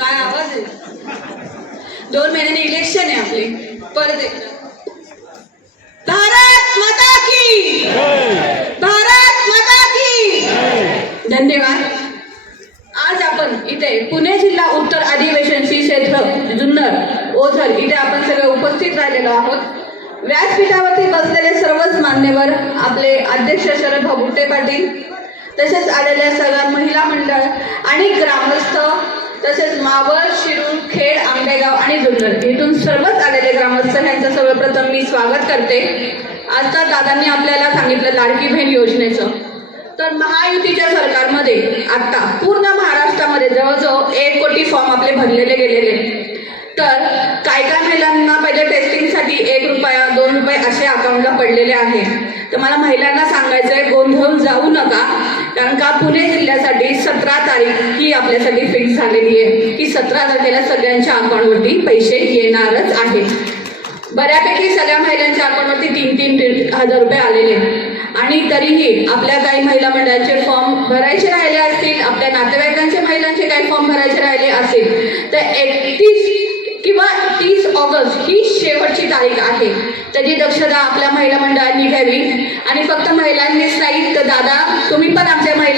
काय आवाज आहे? दोन महिन्याने इलेक्शन आहे आपले. परत एकदा भारत माता की! भारत माता की! धन्यवाद. आज आपण इथे पुणे जिल्हा उत्तर आदिवासी क्षेत्र जुन्नर ओझर इथे आपण सगळे उपस्थित राहिलेलो आहोत. व्यासपीठावरती बसलेले सर्वच मान्यवर आपले अध्यक्ष शरद भाऊ पाटील तसेच आलेल्या सगळ्या महिला मंडळ आणि ग्रामस्थ तसेच मावळ शिरूर खेड आंबेगाव आणि जुन्नर इथून सर्वच आलेले ग्रामस्थ यांचं सर्वप्रथम मी स्वागत करते. आता दादांनी आपल्याला सांगितलं लाडकी बहीण योजनेचं. तर महायुतीच्या सरकारमध्ये आता पूर्ण महाराष्ट्रामध्ये जवळजवळ एक कोटी फॉर्म आपले भरलेले गेलेले. तर काय काय महिलांना पहिले टेस्टिंगसाठी एक रुपया दोन रुपये असे अकाउंटला पडलेले आहे. तर मला महिलांना सांगायचं आहे गोंधळ कारण का पुणे जिल्ह्यासाठी सतरा तारीख ही आपल्यासाठी फिक्स झालेली आहे. की सतरा तारखेला सगळ्यांच्या अकाउंटवरती पैसे येणारच आहे बऱ्यापैकी सगळ्या महिलांच्या अकाउंटवरती तीन तीन हजार रुपये आलेले आणि तरीही आपल्या काही महिला मंडळाचे फॉर्म भरायचे राहिले असतील आपल्या नातेवाईकांचे महिलांचे काही फॉर्म भरायचे राहिले असतील तर एकतीस किंवा तीस ऑगस्ट ही शेवटची तारीख आहे. त्याची दक्षता आपल्या महिला मंडळांनी घ्यावी. आणि फक्त महिलांनीच नाही तर दादा तुम्ही पण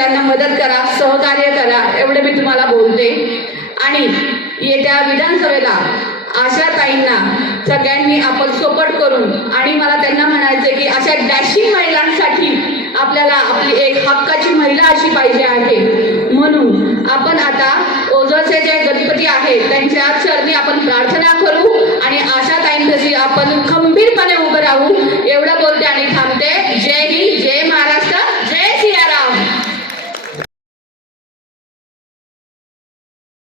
त्यांना मदत करा सहकार्य करा एवढे मी तुम्हाला बोलते. आणि येत्या विधानसभेला आशा ताईंना सगळ्यांनी आपण सोपट करून आणि मला त्यांना म्हणायचं की अशा डॅशिंग महिलांसाठी आपल्याला आपली एक हक्काची महिला अशी पाहिजे आहे. म्हणून आपण आता ओझरचे जे गणपती आहेत त्यांच्या चरणी आपण प्रार्थना करू आणि आशा ताईंपाशी आपण खंबीरपणे उभं राहू एवढं बोलते आणि